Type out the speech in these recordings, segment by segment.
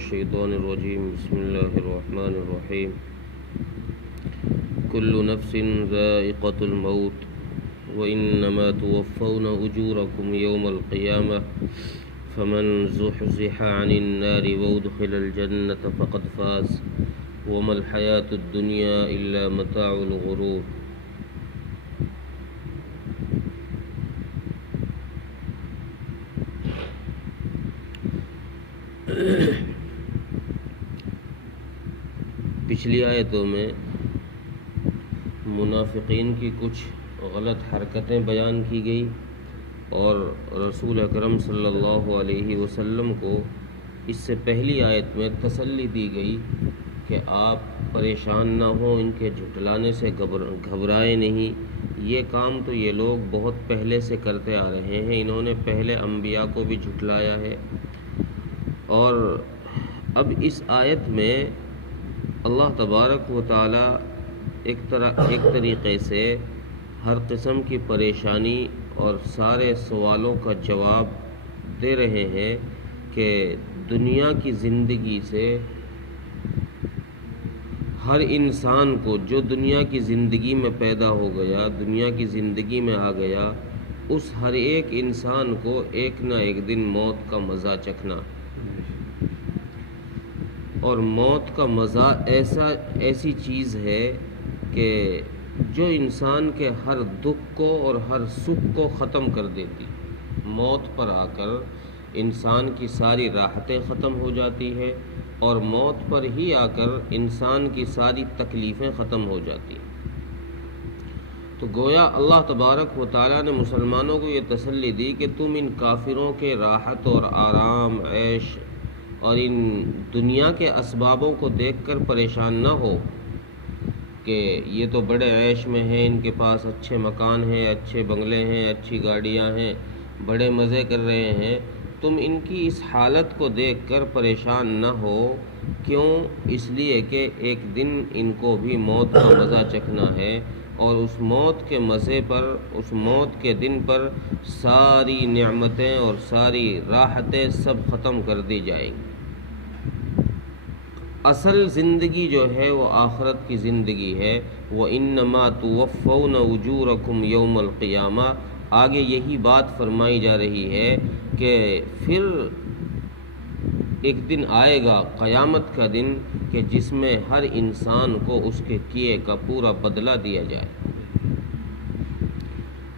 الشيطان الرجيم بسم الله الرحمن الرحيم كل نفس ذائقة الموت وإنما توفون أجوركم يوم القيامة فمن زحزح عن النار وأدخل الجنة فقد فاز وما الحياة الدنيا إلا متاع الغرور۔ پچھلی آیتوں میں منافقین کی کچھ غلط حرکتیں بیان کی گئی اور رسول اکرم صلی اللہ علیہ وسلم کو اس سے پہلی آیت میں تسلی دی گئی کہ آپ پریشان نہ ہوں، ان کے جھٹلانے سے گھبرائے نہیں، یہ کام تو یہ لوگ بہت پہلے سے کرتے آ رہے ہیں، انہوں نے پہلے انبیاء کو بھی جھٹلایا ہے۔ اور اب اس آیت میں اللہ تبارک و تعالی ایک طریقے سے ہر قسم کی پریشانی اور سارے سوالوں کا جواب دے رہے ہیں کہ دنیا کی زندگی سے ہر انسان کو جو دنیا کی زندگی میں پیدا ہو گیا، دنیا کی زندگی میں آ گیا، اس ہر ایک انسان کو ایک نہ ایک دن موت کا مزہ چکھنا، اور موت کا مزہ ایسی چیز ہے کہ جو انسان کے ہر دکھ کو اور ہر سکھ کو ختم کر دیتی۔ موت پر آ کر انسان کی ساری راحتیں ختم ہو جاتی ہے اور موت پر ہی آ کر انسان کی ساری تکلیفیں ختم ہو جاتی ہیں۔ تو گویا اللہ تبارک و تعالیٰ نے مسلمانوں کو یہ تسلی دی کہ تم ان کافروں کے راحت اور آرام، عیش اور ان دنیا کے اسبابوں کو دیکھ کر پریشان نہ ہو کہ یہ تو بڑے عیش میں ہیں، ان کے پاس اچھے مکان ہیں، اچھے بنگلے ہیں، اچھی گاڑیاں ہیں، بڑے مزے کر رہے ہیں۔ تم ان کی اس حالت کو دیکھ کر پریشان نہ ہو، کیوں؟ اس لیے کہ ایک دن ان کو بھی موت کا مزہ چکھنا ہے، اور اس موت کے مزے پر، اس موت کے دن پر ساری نعمتیں اور ساری راحتیں سب ختم کر دی جائیں گی۔ اصل زندگی جو ہے وہ آخرت کی زندگی ہے، وَإِنَّمَا تُوَفَّوْنَ أُجُورَكُمْ يَوْمَ الْقِيَامَةِ۔ آگے یہی بات فرمائی جا رہی ہے کہ پھر ایک دن آئے گا، قیامت کا دن، کہ جس میں ہر انسان کو اس کے کیے کا پورا بدلہ دیا جائے۔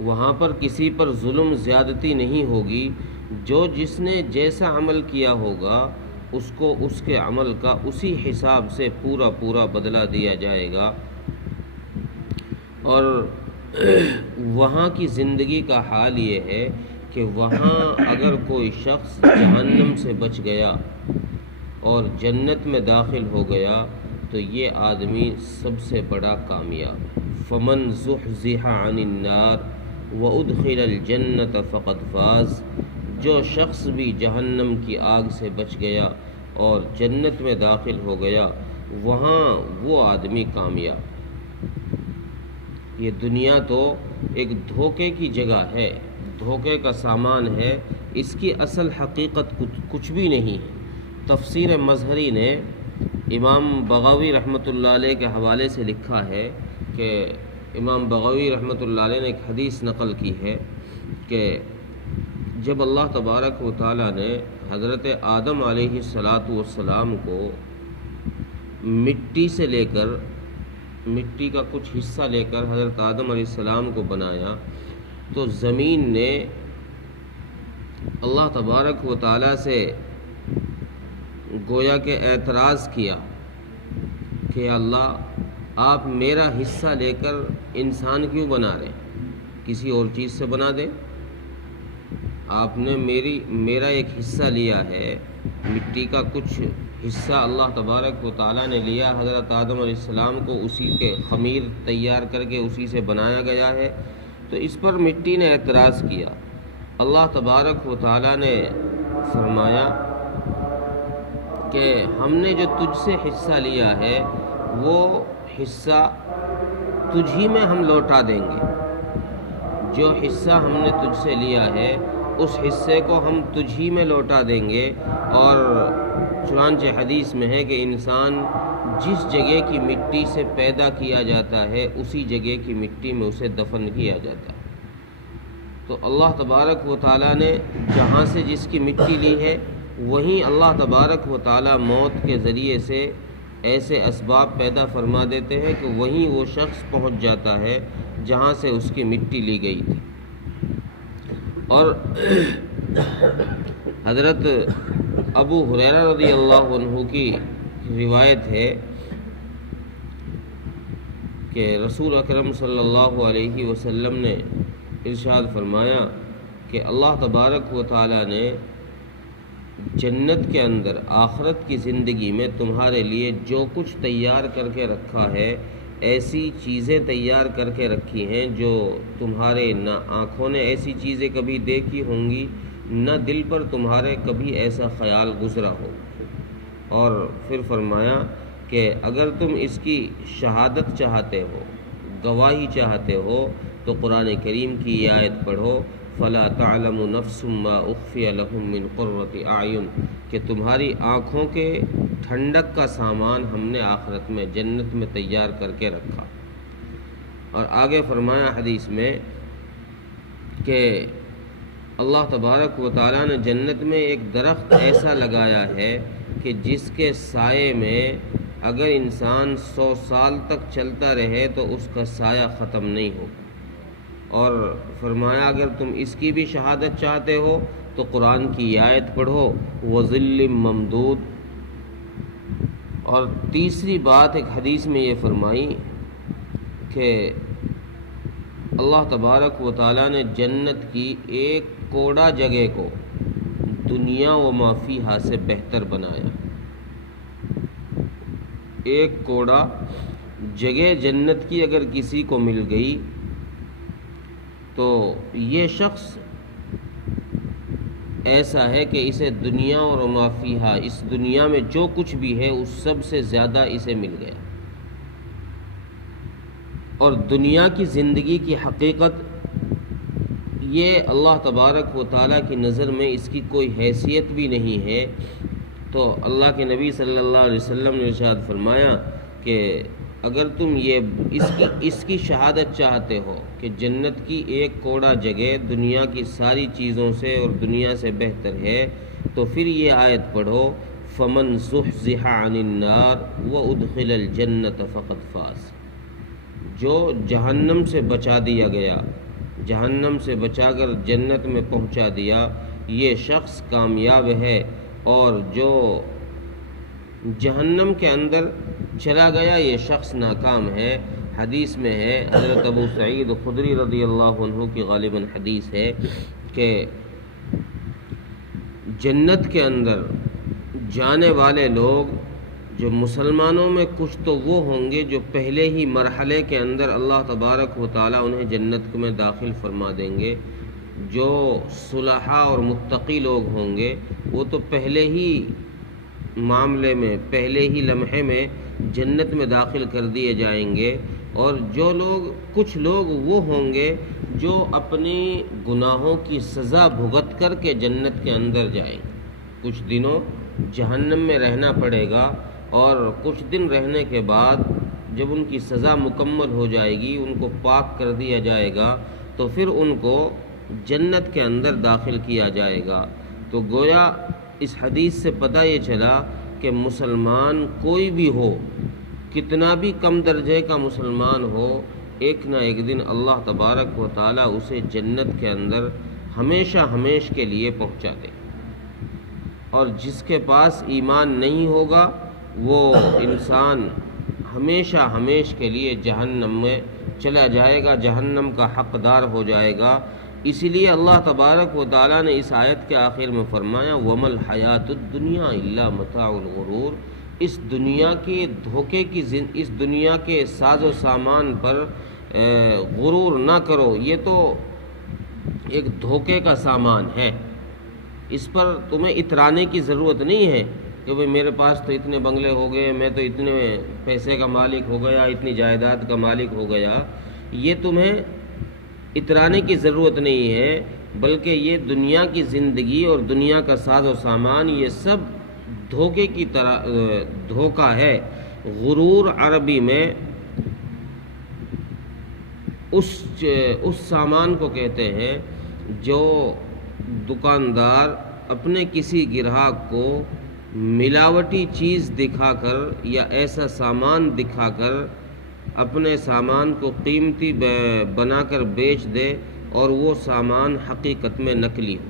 وہاں پر کسی پر ظلم زیادتی نہیں ہوگی، جس نے جیسا عمل کیا ہوگا اس کو اس کے عمل کا اسی حساب سے پورا بدلہ دیا جائے گا۔ اور وہاں کی زندگی کا حال یہ ہے کہ وہاں اگر کوئی شخص جہنم سے بچ گیا اور جنت میں داخل ہو گیا تو یہ آدمی سب سے بڑا کامیاب ہے۔ فَمَنْ زُحْزِحَ عَنِ النَّارِ وَأُدْخِلَ الْجَنَّةَ فَقَدْ فَازَ۔ جو شخص بھی جہنم کی آگ سے بچ گیا اور جنت میں داخل ہو گیا، وہاں وہ آدمی کامیاب۔ یہ دنیا تو ایک دھوکے کی جگہ ہے، دھوکے کا سامان ہے، اس کی اصل حقیقت کچھ بھی نہیں ہے۔ تفسیر مظہری نے امام بغوی رحمۃ اللہ علیہ کے حوالے سے لکھا ہے کہ امام بغوی رحمۃ اللہ علیہ نے ایک حدیث نقل کی ہے کہ جب اللہ تبارک و تعالیٰ نے حضرت آدم علیہ السلام کو مٹی سے لے کر، مٹی کا کچھ حصہ لے کر حضرت آدم علیہ السلام کو بنایا، تو زمین نے اللہ تبارک و تعالیٰ سے گویا کہ اعتراض کیا کہ اللہ، آپ میرا حصہ لے کر انسان کیوں بنا رہے ہیں؟ کسی اور چیز سے بنا دیں۔ آپ نے میرا ایک حصہ لیا ہے، مٹی کا کچھ حصہ اللہ تبارک و تعالیٰ نے لیا، حضرت آدم علیہ السلام کو اسی کے خمیر تیار کر کے اسی سے بنایا گیا ہے، تو اس پر مٹی نے اعتراض کیا۔ اللہ تبارک و تعالیٰ نے فرمایا کہ ہم نے جو تجھ سے حصہ لیا ہے وہ حصہ تجھ ہی میں ہم لوٹا دیں گے۔ جو حصہ ہم نے تجھ سے لیا ہے اس حصے کو ہم تجھ ہی میں لوٹا دیں گے، اور چنانچہ حدیث میں ہے کہ انسان جس جگہ کی مٹی سے پیدا کیا جاتا ہے اسی جگہ کی مٹی میں اسے دفن کیا جاتا ہے۔ تو اللہ تبارک و تعالیٰ نے جہاں سے جس کی مٹی لی ہے وہیں اللہ تبارک و تعالیٰ موت کے ذریعے سے ایسے اسباب پیدا فرما دیتے ہیں کہ وہیں وہ شخص پہنچ جاتا ہے جہاں سے اس کی مٹی لی گئی تھی۔ اور حضرت ابو ہریرہ رضی اللہ عنہ کی روایت ہے کہ رسول اکرم صلی اللہ علیہ وسلم نے ارشاد فرمایا کہ اللہ تبارک و تعالیٰ نے جنت کے اندر آخرت کی زندگی میں تمہارے لیے جو کچھ تیار کر کے رکھا ہے، ایسی چیزیں تیار کر کے رکھی ہیں جو تمہارے نہ آنکھوں نے ایسی چیزیں کبھی دیکھی ہوں گی، نہ دل پر تمہارے کبھی ایسا خیال گزرا ہو۔ اور پھر فرمایا کہ اگر تم اس کی شہادت چاہتے ہو، گواہی چاہتے ہو، تو قرآن کریم کی یہ آیت پڑھو، فَلَا تَعْلَمُ نَفْسٌ مَّا أُخْفِيَ لَهُم مِّن قُرَّةِ أَعْيُنٍ، کہ تمہاری آنکھوں کے ٹھنڈک کا سامان ہم نے آخرت میں جنت میں تیار کر کے رکھا۔ اور آگے فرمایا حدیث میں کہ اللہ تبارک و تعالیٰ نے جنت میں ایک درخت ایسا لگایا ہے کہ جس کے سائے میں اگر انسان 100 سال تک چلتا رہے تو اس کا سایہ ختم نہیں ہو۔ اور فرمایا اگر تم اس کی بھی شہادت چاہتے ہو تو قرآن کی آیت پڑھو، وَظِلٍّ مَّمْدُودٍ۔ اور تیسری بات ایک حدیث میں یہ فرمائی کہ اللہ تبارک و تعالیٰ نے جنت کی ایک کوڑا جگہ کو دنیا و ما فیہا سے بہتر بنایا۔ ایک کوڑا جگہ جنت کی اگر کسی کو مل گئی تو یہ شخص ایسا ہے کہ اسے دنیا اور ما فیہا، اس دنیا میں جو کچھ بھی ہے اس سب سے زیادہ اسے مل گیا۔ اور دنیا کی زندگی کی حقیقت یہ اللہ تبارک و تعالیٰ کی نظر میں اس کی کوئی حیثیت بھی نہیں ہے۔ تو اللہ کے نبی صلی اللہ علیہ وسلم نے ارشاد فرمایا کہ اگر تم اس کی شہادت چاہتے ہو کہ جنت کی ایک کوڑا جگہ دنیا کی ساری چیزوں سے اور دنیا سے بہتر ہے تو پھر یہ آیت پڑھو، فَمَنْ زُحْزِحَ عَنِ النَّارِ وَأُدْخِلَ الْجَنَّةَ فَقَدْ فَازَ۔ جو جہنم سے بچا دیا گیا، جہنم سے بچا کر جنت میں پہنچا دیا، یہ شخص کامیاب ہے، اور جو جہنم کے اندر چلا گیا یہ شخص ناکام ہے۔ حدیث میں ہے، حضرت ابو سعید خدری رضی اللہ عنہ کی غالباً حدیث ہے کہ جنت کے اندر جانے والے لوگ جو مسلمانوں میں کچھ تو وہ ہوں گے جو پہلے ہی مرحلے کے اندر اللہ تبارک و تعالیٰ انہیں جنت میں داخل فرما دیں گے۔ جو صلحاء اور متقی لوگ ہوں گے وہ تو پہلے ہی معاملے میں، پہلے ہی لمحے میں جنت میں داخل کر دیے جائیں گے۔ اور کچھ لوگ وہ ہوں گے جو اپنی گناہوں کی سزا بھگت کر کے جنت کے اندر جائیں گے۔ کچھ دنوں جہنم میں رہنا پڑے گا، اور کچھ دن رہنے کے بعد جب ان کی سزا مکمل ہو جائے گی، ان کو پاک کر دیا جائے گا، تو پھر ان کو جنت کے اندر داخل کیا جائے گا۔ تو گویا اس حدیث سے پتہ یہ چلا کہ مسلمان کوئی بھی ہو، کتنا بھی کم درجے کا مسلمان ہو، ایک نہ ایک دن اللہ تبارک و تعالیٰ اسے جنت کے اندر ہمیشہ ہمیش کے لیے پہنچا دے۔ اور جس کے پاس ایمان نہیں ہوگا وہ انسان ہمیشہ ہمیش کے لیے جہنم میں چلا جائے گا، جہنم کا حقدار ہو جائے گا۔ اسی لیے اللہ تبارک و تعالیٰ نے اس آیت کے آخر میں فرمایا، وَمَا الْحَيَاةُ الدُّنْيَا إِلَّا مَتَاعُ الْغُرُورِ۔ اس دنیا کے دھوکے کی اس دنیا کے ساز و سامان پر غرور نہ کرو، یہ تو ایک دھوکے کا سامان ہے، اس پر تمہیں اترانے کی ضرورت نہیں ہے کہ بھئی میرے پاس تو اتنے بنگلے ہو گئے، میں تو اتنے پیسے کا مالک ہو گیا، اتنی جائیداد کا مالک ہو گیا۔ یہ تمہیں اترانے کی ضرورت نہیں ہے، بلکہ یہ دنیا کی زندگی اور دنیا کا ساز و سامان یہ سب دھوکے کی طرح دھوکہ ہے۔ غرور عربی میں اس سامان کو کہتے ہیں جو دکاندار اپنے کسی گراہک کو ملاوٹی چیز دکھا کر یا ایسا سامان دکھا کر اپنے سامان کو قیمتی بنا کر بیچ دے اور وہ سامان حقیقت میں نقلی ہو۔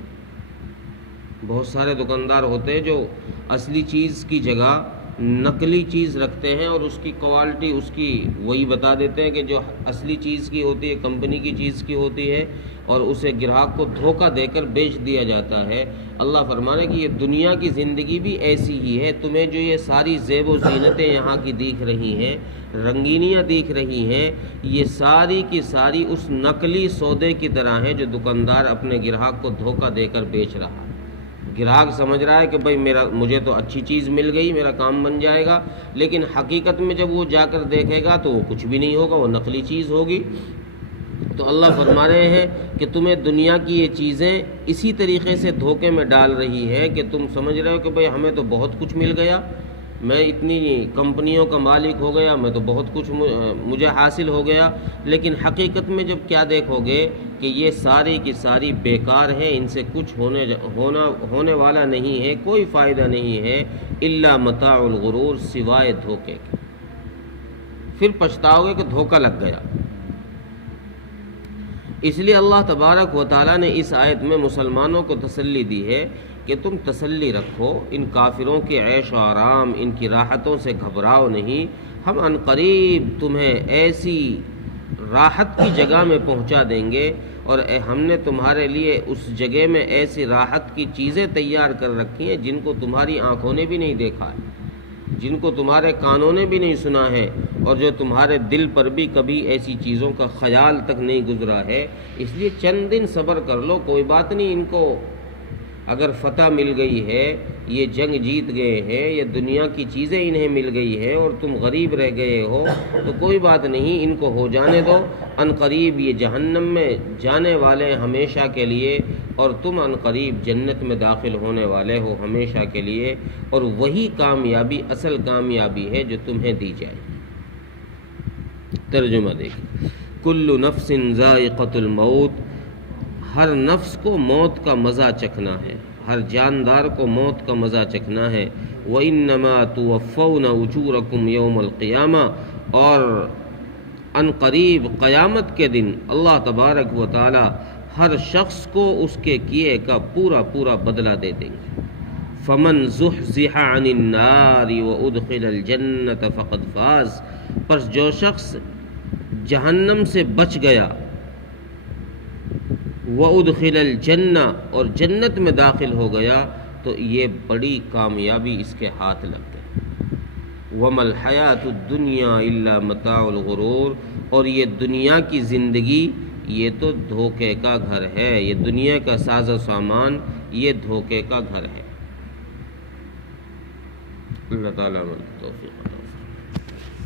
بہت سارے دکاندار ہوتے ہیں جو اصلی چیز کی جگہ نقلی چیز رکھتے ہیں اور اس کی کوالٹی اس کی وہی بتا دیتے ہیں کہ جو اصلی چیز کی ہوتی ہے، کمپنی کی چیز کی ہوتی ہے، اور اسے گراہک کو دھوکہ دے کر بیچ دیا جاتا ہے۔ اللہ فرمانے کہ یہ دنیا کی زندگی بھی ایسی ہی ہے۔ تمہیں جو یہ ساری زیب و زینتیں یہاں کی دیکھ رہی ہیں، رنگینیاں دیکھ رہی ہیں، یہ ساری کی ساری اس نقلی سودے کی طرح ہیں جو دکاندار اپنے گراہک کو دھوکہ دے کر بیچ رہا ہے۔ گراہک سمجھ رہا ہے کہ بھائی مجھے تو اچھی چیز مل گئی، میرا کام بن جائے گا، لیکن حقیقت میں جب وہ جا کر دیکھے گا تو وہ کچھ بھی نہیں ہوگا، وہ نقلی چیز ہوگی۔ تو اللہ فرما رہے ہیں کہ تمہیں دنیا کی یہ چیزیں اسی طریقے سے دھوکے میں ڈال رہی ہے کہ تم سمجھ رہے ہو کہ بھئی ہمیں تو بہت کچھ مل گیا، میں اتنی کمپنیوں کا مالک ہو گیا، میں تو بہت کچھ مجھے حاصل ہو گیا، لیکن حقیقت میں جب کیا دیکھو گے کہ یہ ساری کی ساری بیکار ہیں، ان سے کچھ ہونے والا نہیں ہے، کوئی فائدہ نہیں ہے، الا متاع الغرور، سوائے دھوکے کے۔ پھر پچھتاؤ گے کہ دھوکہ لگ گیا۔ اس لیے اللہ تبارک و تعالیٰ نے اس آیت میں مسلمانوں کو تسلی دی ہے کہ تم تسلی رکھو، ان کافروں کے عیش و آرام، ان کی راحتوں سے گھبراؤ نہیں، ہم عن قریب تمہیں ایسی راحت کی جگہ میں پہنچا دیں گے، اور ہم نے تمہارے لیے اس جگہ میں ایسی راحت کی چیزیں تیار کر رکھی ہیں جن کو تمہاری آنکھوں نے بھی نہیں دیکھا ہے، جن کو تمہارے کانوں نے بھی نہیں سنا ہے، اور جو تمہارے دل پر بھی کبھی ایسی چیزوں کا خیال تک نہیں گزرا ہے۔ اس لیے چند دن صبر کر لو، کوئی بات نہیں، ان کو اگر فتح مل گئی ہے، یہ جنگ جیت گئے ہیں، یہ دنیا کی چیزیں انہیں مل گئی ہے اور تم غریب رہ گئے ہو، تو کوئی بات نہیں، ان کو ہو جانے دو، ان قریب یہ جہنم میں جانے والے ہمیشہ کے لیے، اور تم ان قریب جنت میں داخل ہونے والے ہو ہمیشہ کے لیے، اور وہی کامیابی اصل کامیابی ہے جو تمہیں دی جائے۔ ترجمہ دیکھیں، کل نفس ذائقۃ الموت، ہر نفس کو موت کا مزہ چکھنا ہے، ہر جاندار کو موت کا مزہ چکھنا ہے۔ وَإِنَّمَا تُوَفَّوْنَ أُجُورَكُمْ يَوْمَ الْقِيَامَةِ، اور ان قریب قیامت کے دن اللہ تبارک و تعالی ہر شخص کو اس کے کیے کا پورا پورا بدلہ دے دیں گے۔ فَمَنْ زُحْزِحَ عَنِ النَّارِ وَأُدْخِلَ الْجَنَّةَ فَقَدْ فَازَ، پس جو شخص جہنم سے بچ گیا، وَأُدْخِلَ الْجَنَّةَ، اور جنت میں داخل ہو گیا، تو یہ بڑی کامیابی اس کے ہاتھ لگ گئی۔ وَمَا الْحَيَاةُ الدُّنْيَا إِلَّا مَتَاعُ الْغُرُورِ، اور یہ دنیا کی زندگی یہ تو دھوکے کا گھر ہے، یہ دنیا کا ساز و سامان یہ دھوکے کا گھر ہے۔ اللہ تعالیٰ توفیق۔